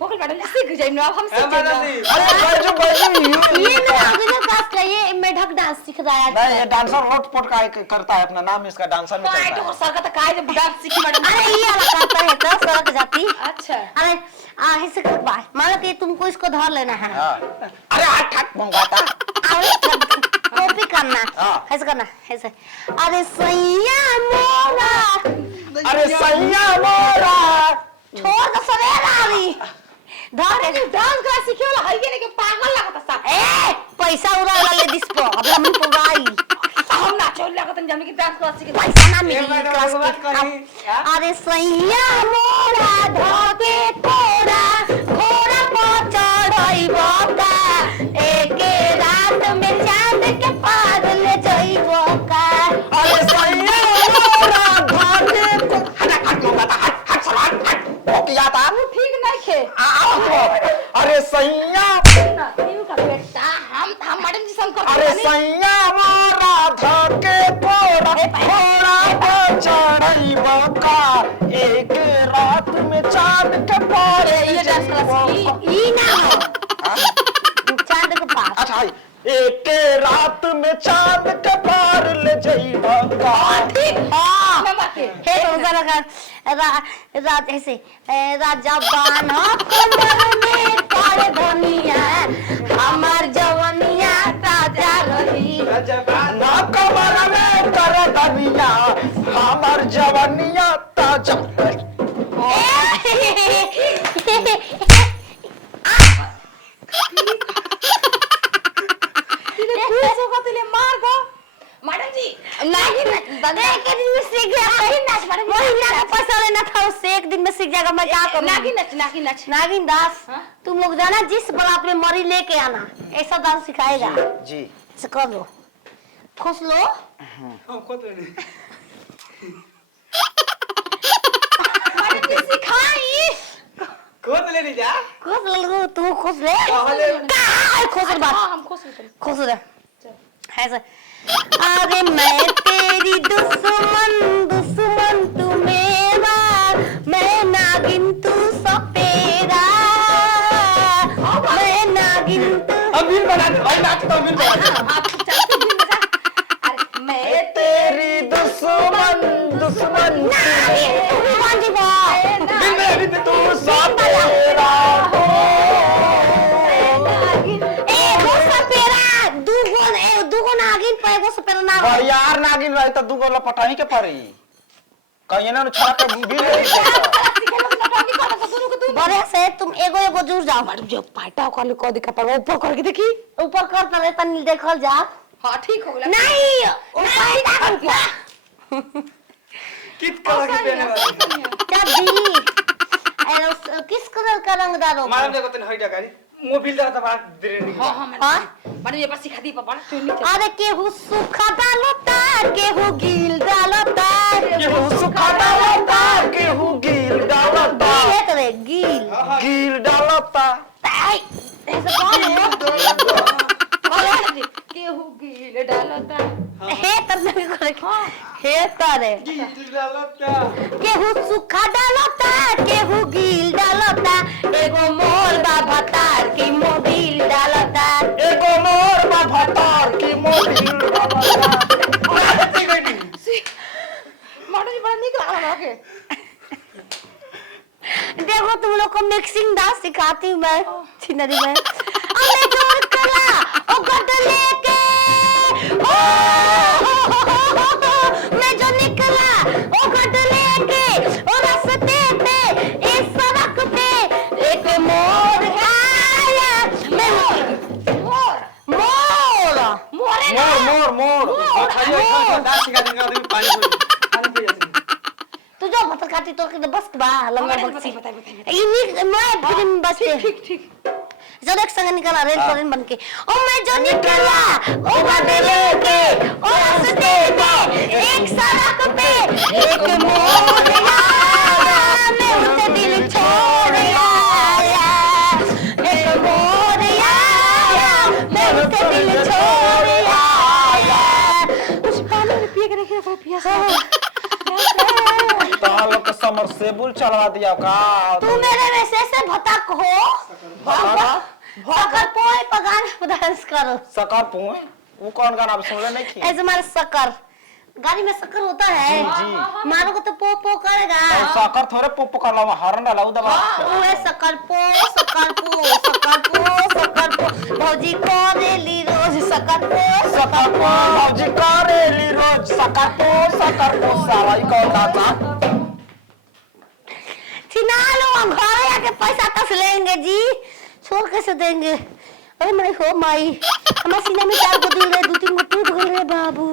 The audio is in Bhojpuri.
होकर मैडम जी सीख जाइए ना, हम सीख जाएंगे। अरे बैठो ये मेरा अभिनय क्लास का ये मेढक डांस सिख रहा है। नहीं, ये डांसर हॉटस्पॉट का करता है, अपना नाम इसका डांसर में चलता है। तो सर का तो काय जब डांस सीखी मैडम। अरे ये वाला करता है तो सरक जाती। अच्छा अरे ऐसे कर बाय, मानो कि तुमको इसको धर लेना है। अरे हट हट मंगाता। कॉपी करना, ऐसे करना, ऐसे। अरे सैया मोरा, अरे सैया मोरा, छोड़ दो सवेरा अभी। धर अरे डांस क्लास सीखे वाला है ये लेके पागल लगता सब। ए पैसा उड़ा ले दिस पर, अब हम पुगाई। हम नाचो लगत न जाने की डांस क्लास सीखे। पैसा ना मिली क्लास की। अरे सैया मोरा धके तोरा घोड़ा पर चढ़ई बका, एके रात में चांद के पार ले जइबो का। अरे सैया मोरा धके को हट हट मंगाता, हट हट सर हट किया था। ठीक नहीं खे। अरे सैया ना यू का बेटा हम मैडम जी संग कर। अरे सैया मोरा धके तोरा घोड़ा पर चढ़ई बका, एक रात में चांद के पार ये डांस क्लास ई ना हो चांद के पार। अच्छा एक रात में चांद के पार ले जइबा का। ठीक हां नंबर के हे तो जरा रात ऐसे राजा बाना कमर में कर धनिया, हमार जवनिया ताजा रही। ना कमर में कर धनिया, हमार जवनिया ताजा मार गो मैडम जी। नहीं एक दिन में सीख गया। नाच मैडम महीना का पैसा लेना था उससे, एक दिन में सीख जाएगा। मैं क्या करूं? नागिन नच। नागिन दास, तुम लोग जाना जिस बारात में मरी लेके आना, ऐसा डांस सिखाएगा जी। ऐसे कर लो, खुश लो। मैडम जी सिखाई। खुद ले नहीं जा। खुश लो, तू खुश ले। खुश ले बात। हम खुश हो। खुश ले ऐसे। अरे मैं तेरी दुश्मन तू मेरा, मैं नागिन तू सपेरा, मैं नागिन तू। अमीर बना दे और नाच तो अमीर बना दे। आप चलते भी मजा। अरे मैं तेरी दुश्मन नागिन तू कौन सी बात? बिन मेरी भी तू सपेरा हो। नागिन पे एगो सपेरा ना और यार नागिन रही तो दूगो लपटाही के पड़ी कहीं ना छोड़ा के गिर बड़े से तुम एगो जुड़ जाओ। मैडम जी पाटा कर को दिखा पर ऊपर करके देखी। ऊपर कर तले तनी देखल जा। हां ठीक हो गया। नहीं किस कलर की पहने वाली चाबी किस कलर का रंगदार हो? मालूम देखो तने हईटा गाड़ी मोबाइल दा बात दे नहीं। हां मैडम ये पर सिखा दी पापा तो नीचे। अरे केहू सुखा डालता, केहू गील डालता, केहू सुखा डालता, केहू गिल डालता, ये करे गील डालता। ऐसे कौन है? केहू गील डालता। हे तरने भी करे। हे तारे केहू सुखा डालता, केहू गील डालता, एगो मोर बाबा तार की मोबिल डालता, एगो मोर बा भतार की मोबिल डालता। मैडम जी बड़ा निक लगा के। देखो तुम लोग को मिक्सिंग डांस सिखाती हूँ मैं छिनरी में। अबे जोर करा ओ गट लेके ओ मैं जो निकला ओ गट लेके ओ रास्ते पे इस सड़क पे एक मोर आया। मैं मोर डांस सिखा देंगे आदमी पानी तू जो बता काटी तो बस बा लंगा बक्सी बताइए। इन्हीं मैं फिल्म बस ठीक जब एक संग निकला रेल ट्रेन बन के ओ मैं जो निकला ओ बदले के ओ रास्ते पे एक सड़क पे एक मोर आया। मैं उससे दिल छोड़ आया, एक मोर आया, मैं उससे दिल छोड़ आया। कुछ पानी में पिए के रखिए कोई पिया। ताल के समर सेबुल चढ़वा दिया का। तू मेरे में से भटक हो। भटक पोए पगान डांस करो। सकर पुए वो कौन गाना सुन ले नहीं की? ऐसे हमारा शक्कर गाड़ी में शक्कर होता है जी। मारो को तो पो पो करेगा। सकर थोड़े पुप कर ला हरन डाला दबा। ओए शक्कर पो भौजी को रेली रोज शक्कर सकर पो भौजी करेली रोज सकर पो सारा ही कौन गाता? छिना लो हम घरे आके पैसा कस लेंगे जी। छोड़ कैसे देंगे? अरे माई हो माई हमारे सीने में 4 गो दिल रे 2-3 गो टूट गए रे बाबू।